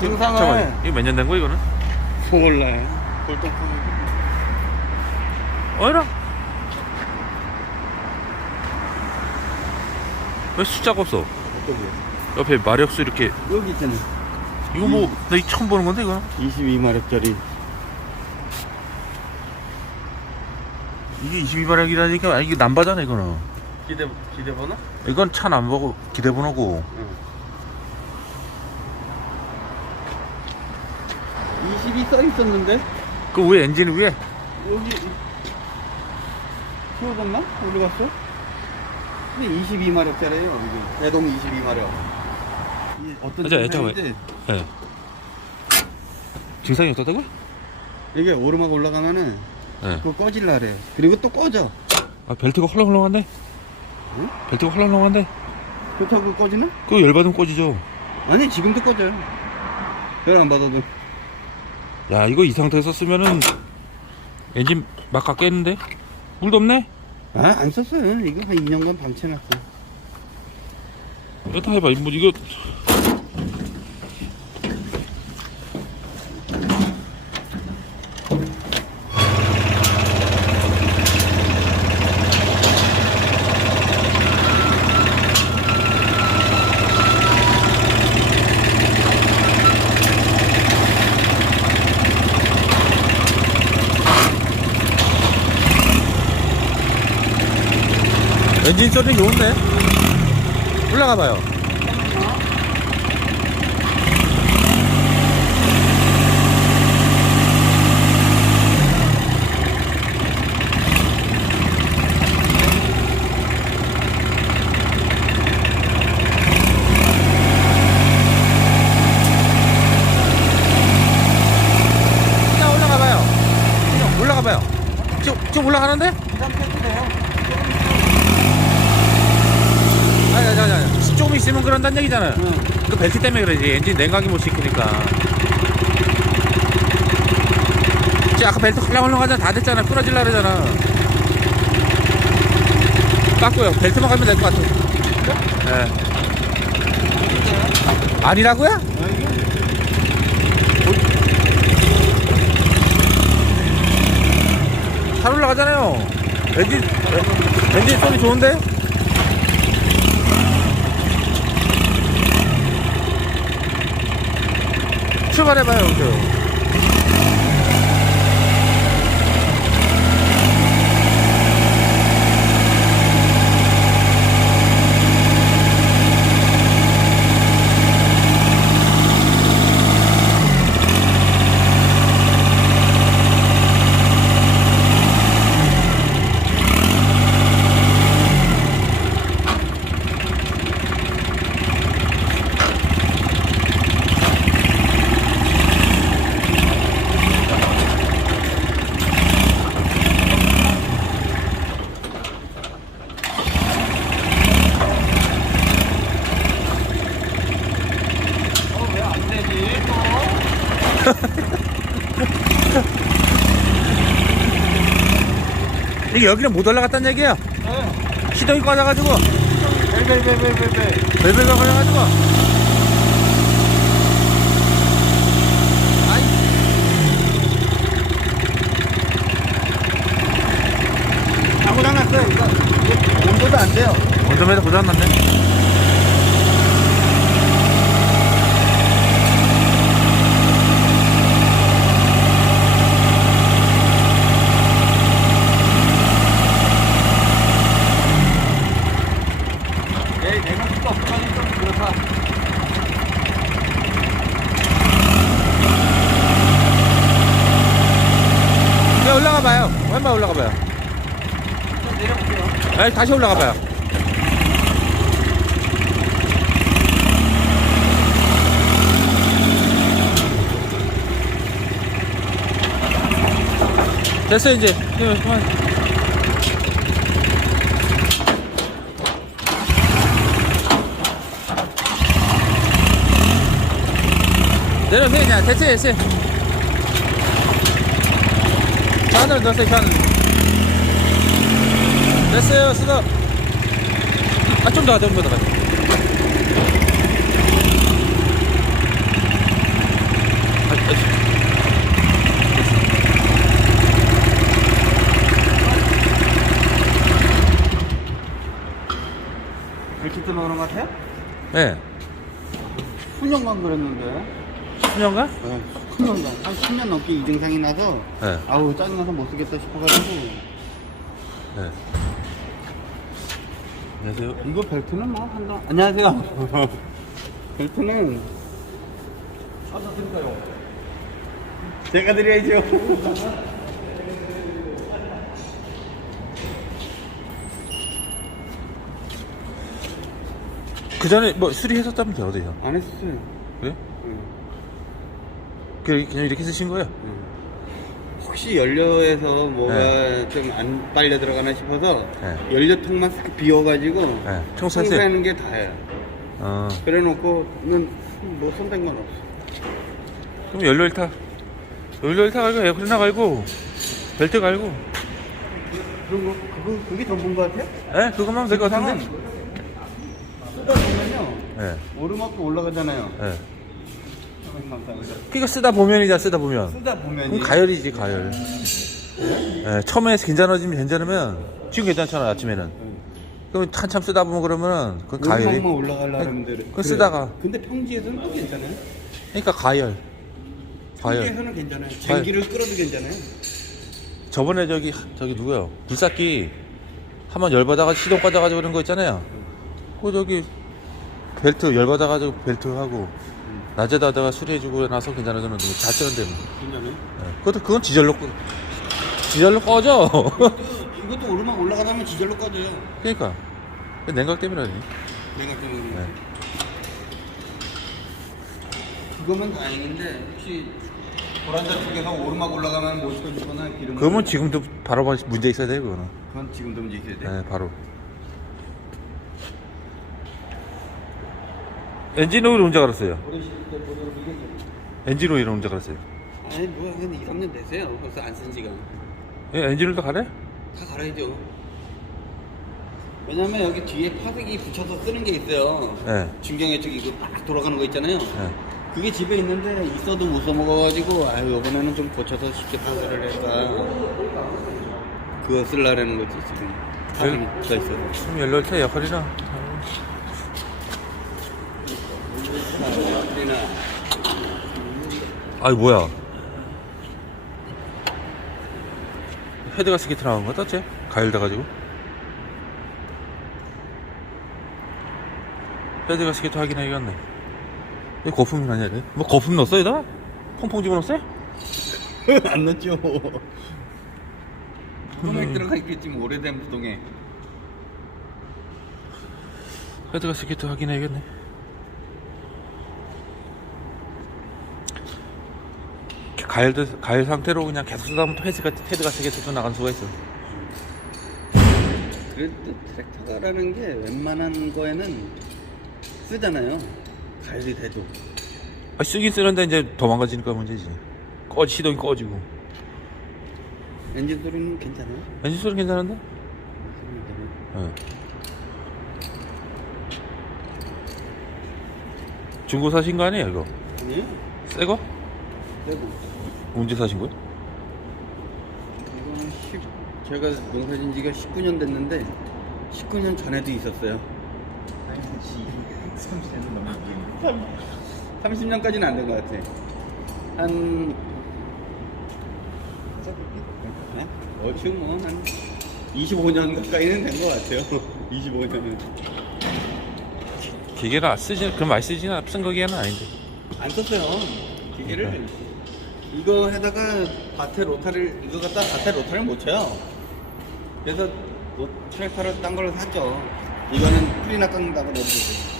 증상을 잠깐만 이거 몇 년 된 거야 이거는? 몰라요. 골동품. 어이라 왜 숫자가 없어? 어떤 게? 옆에 마력수 이렇게 여기 있잖아. 이거 뭐 나 이거 처음 보는 건데 이거 22마력짜리. 이게 22마력이라니까 아 이게 남바잖아 이거는 기대 기대 번호? 이건 차 남보고 기대번호고 응. 22 써 있었는데 그 위에 엔진 위에 여기 키워졌나? 어디 갔어? 근데 22마력짜리예요 이게 대동 22마력. 이 어떤 아, 자, 증상인지 예 증상이 어떻다고요? 이게 오르막 올라가면은 예. 그거 꺼질라 그래. 그리고 또 꺼져. 아 벨트가 헐렁헐렁한데? 응? 벨트가 헐렁헐렁한데? 그렇다고 꺼지나? 그거 열받으면 꺼지죠 아니 지금도 꺼져요. 열 안 받아도. 야 이거 이 상태에서 쓰면은 엔진 막 깎겠는데? 물도 없네? 아 안 썼어요. 이거 한 2년간 방치해놨어. 이거 해봐 뭐 이거 엔진 소리 좋은데? 올라가 봐요. 그냥 올라가 봐요. 그냥 올라가 봐요. 지금, 지금 올라가는데? 아니, 아니, 아니. 조금 있으면 그런다는 얘기잖아요. 그 벨트 때문에 그러지. 엔진 냉각이 못 시키니까. 지금 아까 벨트 헐렁헐렁 하잖아. 다 됐잖아. 끊어질라 그러잖아. 깎고요. 벨트만 가면 될 것 같아. 예. 아니라고요? 잘 올라가잖아요. 엔진, 에- 엔진 소리 좋은데? 출발해봐요, 여기 이게 여기는 못 올라갔다는 얘기야. 네. 시동이 꺼져가지고, 벨벨벨벨벨벨. 벨벨가 꺼져가지고. 다 고장 났어요. 이거 이거 온도도 안 돼요. 원점에서 고장 났네. 내 내가 수가 없어가지고 좀 그렇다. 그냥 올라가 봐요. 한번 올라가 봐요. 좀 내려볼게요. 아니, 다시 올라가 봐요. 됐어 이제. 이거 그만. 내려서 그냥 됐어 됐어. 간을 넣으세요 간을 됐어요 스톱 아좀더 가자 좀더 가자 이렇게 뜯어오는 것 같아요? 네. 수년간 그랬는데. 수년간? 네. 수년간. 한 10년 넘게 이 증상이 나서, 네. 아우, 짜증나서 못 쓰겠다 싶어가지고. 네. 안녕하세요. 이거 벨트는 뭐 한다. 안녕하세요. 벨트는 사다 드릴까요? 제가 드려야죠. 그 전에 뭐 수리했었다면서 어디요? 안 했어요. 그래? 응. 그 그냥 이렇게 쓰신 거예요? 응. 혹시 연료에서 뭐가 좀안 빨려 들어가나 싶어서 네. 연료통만 싹 비워가지고 네. 청소하는 게 다예요. 어. 그래놓고는 뭐 손댄 건 없어. 그럼 연료 일타. 연료 일타 갈고 에어컨 나갈고 벨트 갈고. 그런 거 그거 그게 전부인 것 같아? 예, 그것만 하면 될것 같은데. 쓰다 보면요 예. 오르막도 올라가잖아요. 예. 감사합니다. 그니까 쓰다 보면이다 쓰다 보면. 쓰다 보면 그럼 가열이지 가열. 예, 처음에 괜찮아지면 괜찮으면 지금 괜찮잖아 아침에는. 그럼 한참 쓰다 보면 그러면 그 가열이. 오르막만 올라가려면 돼. 그거 쓰다가. 근데 평지에서는 또 괜찮아요. 그러니까 가열. 가열. 평지에서는 괜찮아요. 전기를 끌어도 괜찮아요. 저번에 저기 저기 누구요? 불삭기 한 번 열받아가 시동 꺼져가지고 그런 거 있잖아요. 그 저기 벨트 열받아가지고 벨트 하고 낮에다 다가 수리해주고 나서 뭐. 괜찮아요. 예. 그것도 그건 디젤로 꺼- 디젤로 꺼져. 이것도 오르막 올라가다면 지절로 꺼져요. 그러니까 그 냉각 때문이라니. 내가 때문에. 네. 그거면 다행인데 혹시 보란자 쪽에서 오르막 올라가면 못 시켜주거나 기름. 그러면 지금도 바로 바- 문제 있어야 돼 그거는. 그건 지금도 문제 있어야 돼. 네, 바로. 엔진 오일 언제 갈았어요? 엔진 오일 언제 갈았어요? 아니 뭐야 근데 2, 3년 됐어요. 벌써 안 쓴 지가. 예, 엔진 오일도 갈아요? 다 갈아야죠. 왜냐면 여기 뒤에 파색이 붙여서 쓰는 게 있어요. 예. 중경에 저기 이거 막 돌아가는 거 있잖아요. 예. 그게 집에 있는데 있어도 못 써먹어가지고 아유 이번에는 좀 고쳐서 쉽게 파쇄를 해서 그거 쓸라라는 거지 지금 파생이 붙어 있어서. 그럼 에어컨이나. 우리나 아이 뭐야? 헤드가 스키트 나온 거 떴지? 가열 돼가지고. 헤드가 스키트 확인해야겠네. 이 거품이 아니야, 돼? 뭐 거품 넣었어, 여기다? 퐁퐁 집어넣었어요? 안 넣죠. 소맥 들어가 있겠지 뭐 오래된 부동에. 헤드가 스키트 확인해야겠네. 가열, 가열 상태로 그냥 계속 쓰다 보면 또 헤드가, 헤드가 스키트도 나갈 수가 있어. 그래도 트랙터라는 게 웬만한 거에는 쓰잖아요. 가열이 돼도. 아, 쓰긴 쓰는데 이제 도망가지니까 문제지. 꺼, 시동이 꺼지고. 엔진 소리는 괜찮아요? 엔진 소리 괜찮은데? 예. 중고 사신 거 아니에요, 이거? 아니에요? 새 거? 빼고. 언제 사신 거예요? 이거는 10, 제가 농사진 지가 19년 됐는데 19년 전에도 있었어요. 30년까지는 안 된 것 같아. 한 네? 어충 뭐한 25년 가까이는 된 것 같아요. 25년은 기계를 안 쓰지, 그럼 많이 쓰지는, 쓴 거 기계는 아닌데. 안 썼어요. 기계를 이거 해다가 밭에 로타를 이거 갖다 밭에 로타를 못 쳐요. 그래서 로, 트랙터를 딴 걸로 샀죠. 이거는 풀이나 깎는다고 넣어주고.